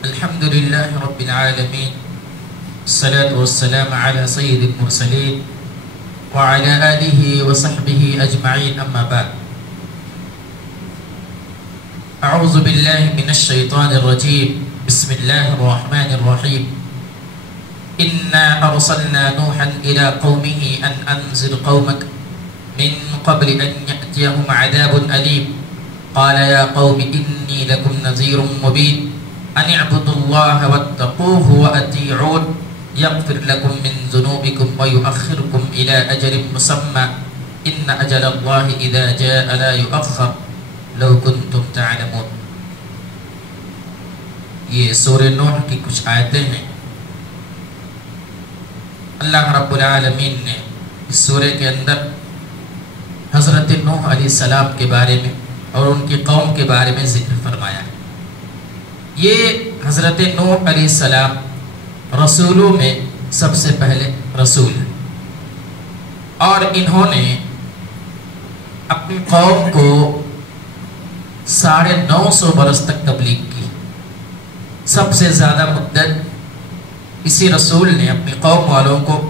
الحمد لله رب العالمين، الصلاة والسلام على سيد المرسلين وعلى آله وصحبه أجمعين، أما بعد. أعوذ بالله من الشيطان الرجيم، بسم الله الرحمن الرحيم. إنا أرسلنا نوحا إلى قومه أن أنذر قومك من قبل أن يأتيهم عذاب أليم. قال يا قوم إني لكم نذير مبين أن اعبدوا الله واتقوه وأطيعون يغفر لكم من ذنوبكم ويؤخركم إلى أجل مسمى إن أجل الله إذا جاء لا يؤخر لو كنتم تعلمون. یہ سورہ نوح کی کچھ آیتیں ہیں. اللہ رب العالمین نے اس سورہ کے اندر حضرت نوح علیہ السلام کے بارے میں اور ان کی قوم کے بارے میں ذکر فرمایا ہے. یہ حضرت نوح علیہ السلام رسولوں میں سب سے پہلے رسول ہیں، اور انہوں نے اپنی قوم کو 950 برس تک تبلیغ کی. سب سے زیادہ مدت اسی رسول نے اپنی قوم والوں کو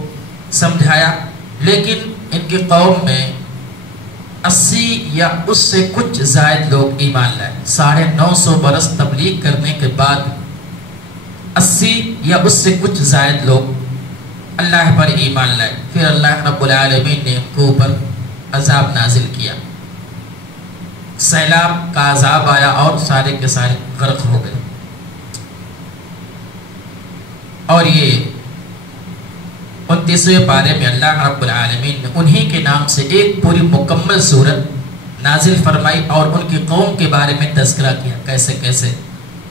سمجھایا، لیکن ان کی قوم میں 80 یا اس سے کچھ زائد لوگ ایمان لائے. 950 برس تبلیغ کرنے کے بعد 80 یا اس سے کچھ زائد لوگ اللہ پر ایمان لائے. پھر اللہ رب العالمین نے ان کو اوپر عذاب نازل کیا. سیلاب کا عذاب آیا اور سارے کے سارے غرق ہو گئے. اور یہ 29ویں پارے میں اللہ رب العالمین نے انہی کے نام سے ایک پوری مکمل سورت نازل فرمائی اور ان کی قوم کے بارے میں تذکرہ کیا، کیسے کیسے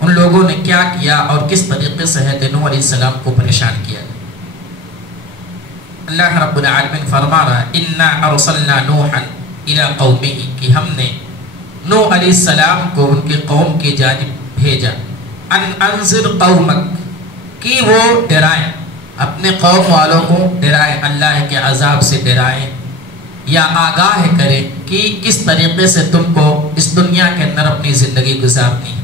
ان لوگوں نے کیا کیا اور کس طریقے سے حضرت نوح علیہ السلام کو پریشان کیا. اللہ رب العالمین فرما رہا ہے انا ارسلنا نوحا الی قومہ، کہ ہم نے نوح علیہ السلام کو ان کی قوم کی جانب بھیجا. ان انذر قومک، کہ وہ ڈرائیں اپنے قوم والوں کو، ڈرائیں اللہ کے عذاب سے ڈرائیں یا آگاہ کریں کہ کس طریقے سے تم کو اس دنیا کے اندر اپنی زندگی گزارنی ہے.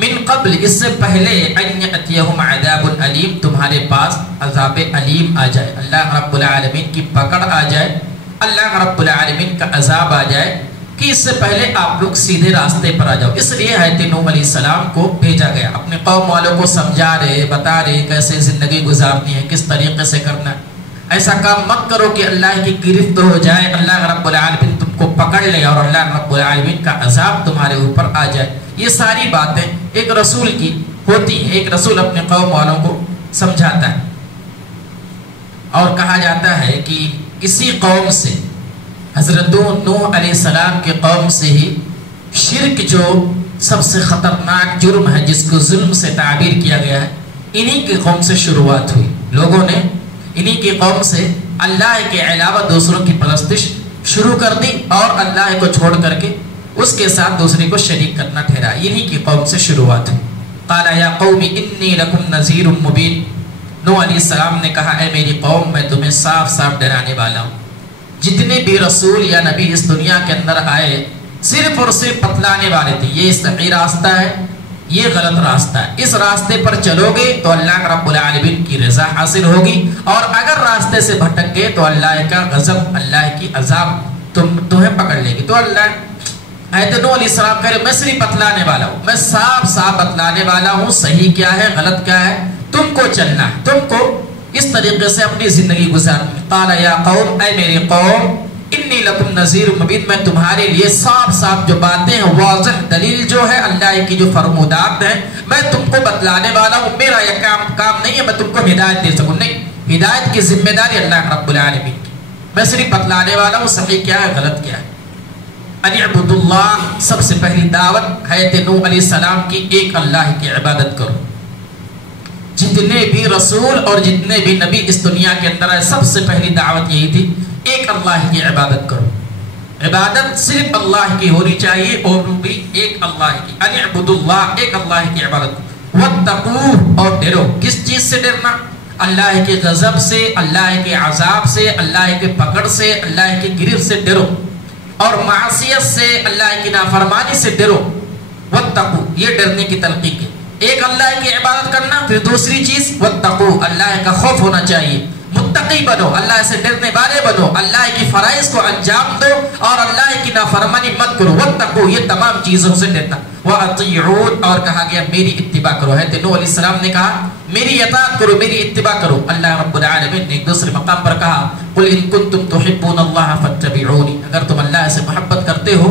من قبل، اس سے پہلے ان یأتیہم عذاب علیم، تمہارے پاس عذاب علیم آ جائے، اللہ رب العالمین کی پکڑ آ جائے، اللہ رب العالمین کا عذاب آ جائے، کہ اس سے پہلے آپ لوگ سیدھے راستے پر آ جاؤ. اس لیے حضرت نوح علیہ السلام کو بھیجا گیا. اپنے قوم والوں کو سمجھا رہے، بتا رہے کیسے زندگی گزارنی ہے، کس طریقے سے کرنا ہے. ایسا کام مت کرو کہ اللہ کی گرفت ہو جائے، اللہ رب العالمین تم کو پکڑ لے اور اللہ رب العالمین کا عذاب تمہارے اوپر آ جائے. یہ ساری باتیں ایک رسول کی ہوتی ہیں. ایک رسول اپنے قوم والوں کو سمجھاتا ہے. اور کہا جاتا ہے کہ اسی قوم سے، حضرت نوح علیہ السلام کے قوم سے ہی شرک جو سب سے خطرناک جرم ہے، جس کو ظلم سے تعبیر کیا گیا ہے، انہی کی قوم سے شروعات ہوئی. لوگوں نے انہی کی قوم سے اللہ کے علاوہ دوسروں کی پرستش شروع کر دی اور اللہ کو چھوڑ کر کے اس کے ساتھ دوسرے کو شریک کرنا ٹھہرا. انہی کی قوم سے شروعات ہوئی. قال یا قوم انی لکم نذیر مبین، نوح علیہ السلام نے کہا اے میری قوم، میں تمہیں صاف صاف ڈرانے والا ہوں. جتنے بھی رسول یا نبی اس دنیا کے اندر آئے صرف اور صرف بتلانے والے تھے، یہ صحیح راستہ ہے، یہ غلط راستہ ہے، اس راستے پر چلو گے تو اللہ رب العالمین کی رضا حاصل ہوگی، اور اگر راستے سے بھٹک گئے تو اللہ کا غضب، اللہ کی عذاب تمہیں پکڑ لے گی. تو اللہ حضرت نوح علیہ السلام کہہ رہے میں صرف بتلانے والا ہوں، میں صاف صاف بتلانے والا ہوں، صحیح کیا ہے غلط کیا ہے، تم کو چلنا ہے، تم کو اس طریقے سے اپنی زندگی گزارنی. قال یا قوم، اے میری قوم، انی لکم نذیر مبین، میں تمہارے لیے صاف صاف جو باتیں ہیں، واضح دلیل جو ہے، اللہ کی جو فرمودات ہیں، میں تم کو بتلانے والا ہوں. میرا یہ کام نہیں ہے میں تم کو ہدایت دے سکوں، نہیں، ہدایت کی ذمہ داری اللہ رب العالمین کی. میں صرف بتلانے والا ہوں، صحیح کیا ہے غلط کیا ہے. ان اعبدوا اللہ، سب سے پہلی دعوت حضرت نوح علیہ السلام کی ایک اللہ کی عبادت کرو. جتنے بھی رسول اور جتنے بھی نبی اس دنیا کے اندر ہے، سب سے پہلی دعوت یہی تھی ایک اللہ کی عبادت کرو. عبادت صرف اللہ کی ہونی چاہیے اور بھی ایک اللہ کی. ان اعبدوا اللہ، ایک اللہ کی عبادت کرو. واتقوہ، اور ڈرو. کس چیز سے ڈرنا؟ اللہ کے غضب سے، اللہ کے عذاب سے، اللہ کے پکڑ سے، اللہ کی گرفت سے ڈرو، اور معصیت سے، اللہ کی نافرمانی سے ڈرو. واتقوا، یہ ڈرنے کی تلقین ہے. ایک اللہ کی عبادت کرنا، پھر دوسری چیز واتقوا، اللہ کا خوف ہونا چاہیے، متقی بنو، اللہ سے ڈرنے والے بنو، اللہ کی فرائض کو انجام دو اور اللہ کی نافرمانی مت کرو، واتقوا یہ تمام چیزوں سے ڈرنا، واطیعون اور کہا گیا میری اتباع کرو، ہے نوح علیہ السلام نے کہا میری اطاعت کرو، میری اتباع کرو۔ اللہ رب العالمین نے ایک دوسرے مقام پر کہا قل ان کنتم تحبون اللہ فاتبعونی، اگر تم اللہ سے محبت کرتے ہو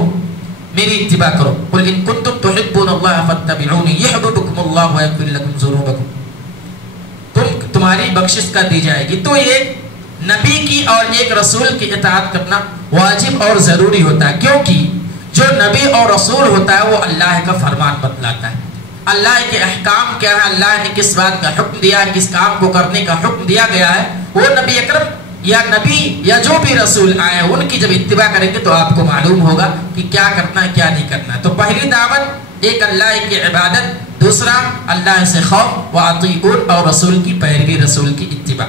میری اتباع کرو، قل ان کنتم تحبون اللہ فاتبعونی یحببکم اللہ ویغفر لکم ذنوبکم، تمہاری بخشش کر دی جائے گی۔ تو ایک نبی کی اور ایک رسول کی اطاعت کرنا واجب اور ضروری ہوتا ہے، کیونکہ جو نبی اور رسول ہوتا ہے وہ اللہ کا فرمان بتلاتا ہے، اللہ کے احکام کیا ہے، اللہ نے کس بات کا حکم دیا ہے، کس کام کو کرنے کا حکم دیا گیا ہے، وہ نبی اکرم یا نبی یا جو بھی رسول آئے ان کی جب اتباع کریں گے تو آپ کو معلوم ہوگا کہ کیا کرنا ہے کیا نہیں کرنا ہے۔ تو پہلی دعوت ایک اللہ کی عبادت، دوسرا اللہ سے خوف، واطیعون اور رسول کی پیروی، رسول کی اتباع۔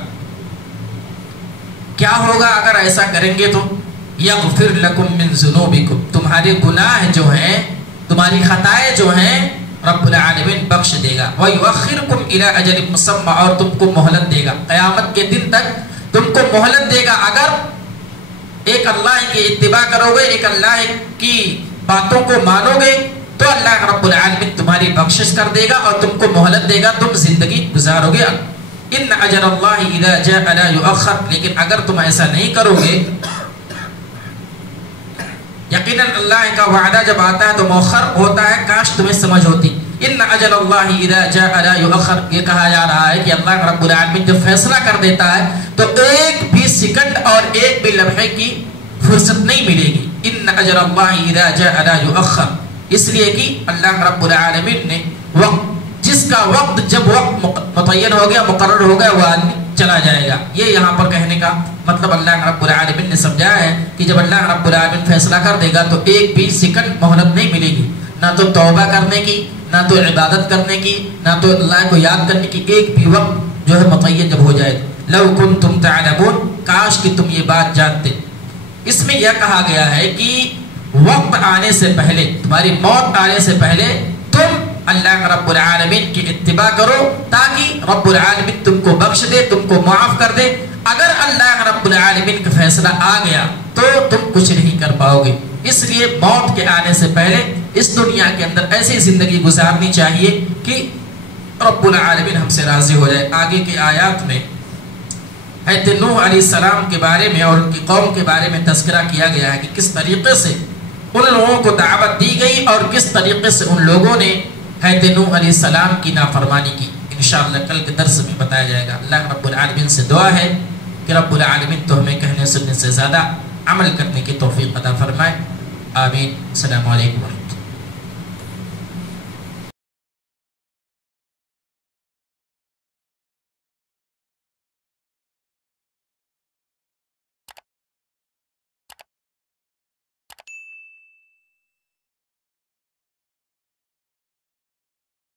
کیا ہوگا اگر ایسا کریں گے تو یغفر لکم من ذنوبکم، تمہارے گناہ جو ہیں، تمہاری خطائیں جو ہیں رب العالمین بخش دے گا، وَيُؤَخِّرُكُمْ إِلَىٰ أَجَلٍ مُّسَمًّى اور تم کو مہلت دے گا، قیامت کے دن تک تم کو مہلت دے گا۔ اگر ایک اللہ کی اتباع کرو گے، ایک اللہ کی باتوں کو مانو گے تو اللہ رب العالمین تمہاری بخشش کر دے گا اور تم کو مہلت دے گا، تم زندگی گزارو گے۔ ان اجر اللہ اذا جاء لا یؤخر، لیکن اگر تم ایسا نہیں کرو گے، یقیناً اللہ کا وعدہ جب آتا ہے تو مؤخر ہوتا ہے، کاش تمہیں سمجھ ہوتی۔ ان اجل اللہ اذا جاء لا یؤخر، یہ کہا جا رہا ہے کہ اللہ رب العالمین جب فیصلہ کر دیتا ہے تو ایک بھی سیکنڈ اور ایک بھی لمحے کی فرصت نہیں ملے گی۔ ان اجل اللہ اذا جاء لا یؤخر، اس لیے کہ اللہ رب العالمین نے وقت، جس کا وقت جب وقت متعین ہو گیا، مقرر ہو گیا، وہ آدمی چلا جائے گا۔ یہ یہاں پر کہنے کا مطلب اللہ رب العالمین نے سمجھایا ہے کہ جب اللہ رب العالمین فیصلہ کر دے گا تو ایک بھی سیکنڈ مہلت نہیں ملے گی، نہ تو توبہ کرنے کی، نہ تو عبادت کرنے کی، نہ تو اللہ کو یاد کرنے کی، ایک بھی وقت جو ہے متعین جب ہو جائے۔ لو کنتم تعلمون، کاش کہ تم یہ بات جانتے۔ اس میں یہ کہا گیا ہے کہ وقت آنے سے پہلے، تمہاری موت آنے سے پہلے تم اللہ رب العالمین کی اتباع کرو تاکہ رب العالمین تم کو بخش دے، تم کو معاف کر دے۔ اگر اللہ رب العالمین کا فیصلہ آ گیا تو تم کچھ نہیں کر پاؤ گے، اس لیے موت کے آنے سے پہلے اس دنیا کے اندر ایسی زندگی گزارنی چاہیے کہ رب العالمین ہم سے راضی ہو جائے۔ آگے کی آیات میں حضرت نوح علیہ السلام کے بارے میں اور ان کی قوم کے بارے میں تذکرہ کیا گیا ہے کہ کس طریقے سے ان لوگوں کو دعوت دی گئی اور کس طریقے سے ان لوگوں نے حضرت نوح علیہ السلام کی نافرمانی کی۔ انشاءاللہ کل کے درس میں بتایا جائے گا۔ اللہ رب العالمین سے دعا ہے کہ رب العالمین تو ہمیں کہنے سننے سے زیادہ عمل کرنے کی توفیق عطا فرمائے۔ آمین۔ السلام علیکم۔